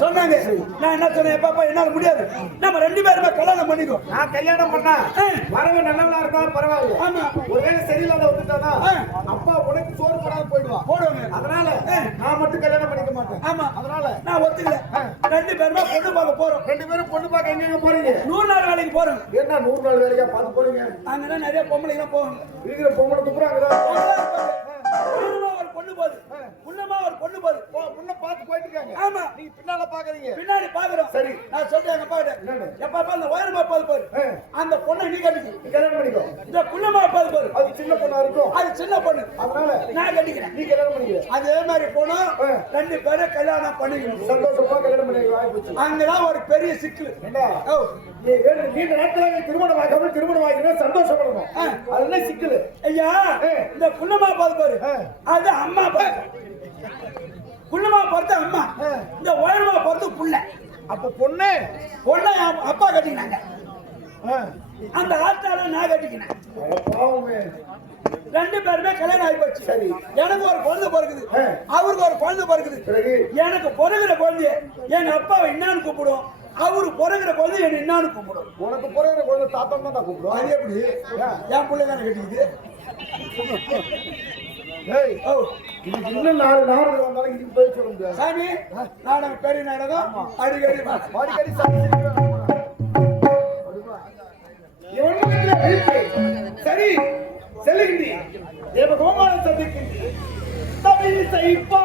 சொன்னாங்க. நான் என்ன சொன்னேன் பாப்பா என்னால முடியாது. நம்ம ரெண்டு பேருமே கல்யாணம் பண்ணிக்கோ நான் கல்யாணம் பண்ணா. வரவன் நல்லவனா இருக்கா பரவாயில்ல. ஆமா. ஒருவேளை சரியில்லாத விட்டுட்டானா ஆ. அப்பா உனக்கு சோறு போடாம போயிடுவான் போடுவாங்க. அதனால. நான் மட்டும் கல்யாணம் பண்ணிக்க மாட்டேன். ஆமா. அதனால நான் ஒத்துக்கல. ரெண்டு பேருமே பொண்ணு பார்க்க போறோம். ரெண்டு பேரும் பொண்ணு பார்க்க எங்க போறீங்க? நூறு நாள் வேலைக்கு போறோம். என்ன நூறு நாள் வேலைக்கா பார்த்து போறீங்க? அங்கதான் நிறைய பொம்பளைங்க போவாங்க. இருக்கிற பொம்பளை துப்புறம் அங்கதான் உள்ளமா ஒரு பொண்ணு போகுது உள்ளமா ஒரு பொண்ணு போகுது போ- முன்ன பார்த்து போயிட்டு இருக்காங்க ஆமா நீங்க பின்னால பாக்குறீங்க. பின்னாடி பாக்குறோம். சரி. நான் சொல்றேன் எங்க அப்பா என்னன்னு? எப்பா அந்த உயரமா பாது பாரு. அந்த பொண்ணை நீ கட்டிக்க. கல்யாணம் பண்ணிக்கோ. இந்த குள்ளமா பாது பாரு. அது சின்ன பொண்ணா இருக்கும் அது சின்ன பொண்ணு. அதனால நான் கட்டிக்கிறேன். நீ கல்யாணம் பண்ணிக்க அதே மாதிரி போனா. ரெண்டு பேரும் கல்யாணம் பண்ணிக்கணும். சந்தோஷமா கல்யாணம் பண்ணிக்க வாய்ப்பு அங்கதான் ஒரு பெரிய சிக்கல். ஏழு நீண்ட நாட்களாக திருமணம் ஆகாம திருமணம் ஆகினா சந்தோஷப்படணும். என்ன சிக்கல்? ஐயா. இந்த குள்ளமா பாது பாரு. அது அம்மா பாரு. குள்ளமா பொறுத்த அம்மா. இந்த உயரமா பொறுத்து புள்ள. அப்ப பொண்ணு பொண்ணை அப்பா கட்டிக்கினாங்க. அந்த ஆத்தால நான் கட்டிக்கினேன். ரெண்டு பேருமே கல்யாணம் ஆகி போச்சு. சரி. எனக்கு ஒரு குழந்தை பிறகுது. அவருக்கு ஒரு குழந்தை பிறகுது பிறகு? எனக்கு பிறகுற குழந்தைய எங்க அப்பாவை என்னான்னு கூப்பிடும். அவரு பிறகுற குழந்தை என்ன என்னான்னு கூப்பிடும். உனக்கு பிறகு குழந்தை தாத்தா தான் நான் கூப்பிடுவோம் அது எப்படி? என் பிள்ளை தானே கட்டிக்குது இன்னும் நாலு நாடு வந்தாலும் இதுக்கு போய் சொல்ல முடியாது. சாமி நாடகம் பெரிய நாடகம் அடிக்கடி. அடிக்கடி சரி செல்லுகின்றி. தேவ சந்திக்கின்றி. தமிழ் செய்ப்பா